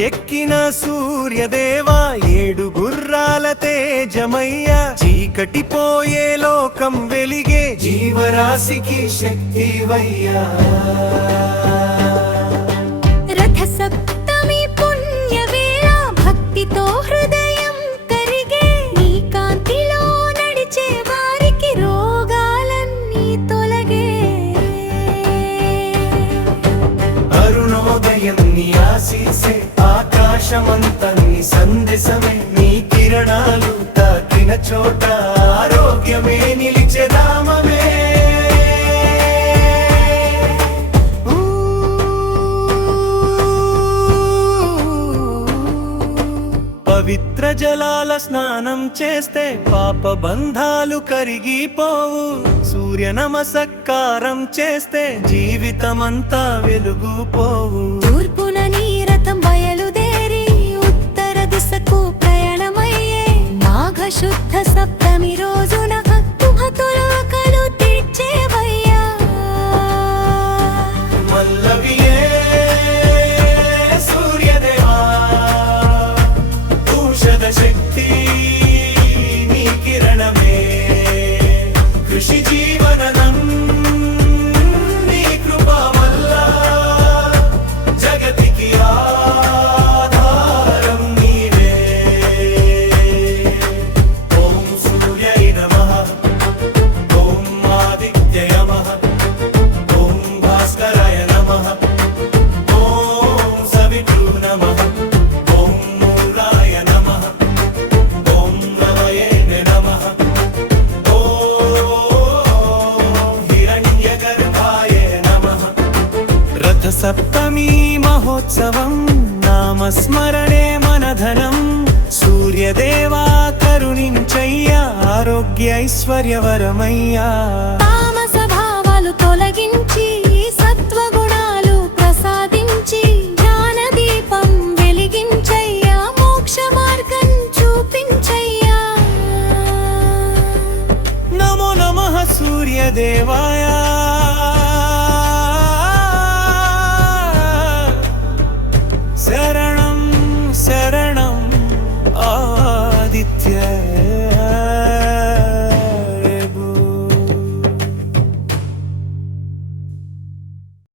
ఎక్కిన సూర్యదేవా ఏడు గుర్రాల తేజమయ్యా చీకటి పోయే లోకం వెలిగే జీవరాశికి శక్తివయ్యా రథ సప్తమి పుణ్యవేళ భక్తితో హృదయం కరిగే నీ కాంతిలో నడిచే వారికి రోగాలన్నీ తొలగే అరుణోదయం నీ ఆశీసే ఆకాశమంతా నీ సందేశమే నీ కిరణాలు తాకిన చోట ఆరోగ్యమే నిలిచే ధామమే పవిత్ర జలాల స్నానం చేస్తే పాప బంధాలు కరిగిపోవు సూర్య నమస్కారం చేస్తే జీవితమంతా వెలుగుపోవు తూర్పున నీ రథం బయలుదేరి ఉత్తర దిశకు ప్రయాణమయ్యే మాఘ శుద్ధ సప్తమి రోజున భక్తుల తీర్చేవయ్యా మల్లవియే సూర్యదేవా ఔషధ శక్తి నీ కిరణమే కృషి జీవనం నీ కృప వల్ల జగతికి ఆధారం నీవే ఓం సూర్యై నమః ఓం ఆదిత్యై నమః ఓం భాస్కరాయ నమః ఓం సవితృ నమః ఓం మూలాయ నమః ఓం రవయే నమః ఓం హిరణ్యగర్భాయ నమః రథ సప్తమి మహోత్సవం నామస్మరణే మనధనం సూర్యదేవా కరుణించయ్యా ఆరోగ్య ఐశ్వర్యవరమయ్యా తామస భావాలు తొలగించి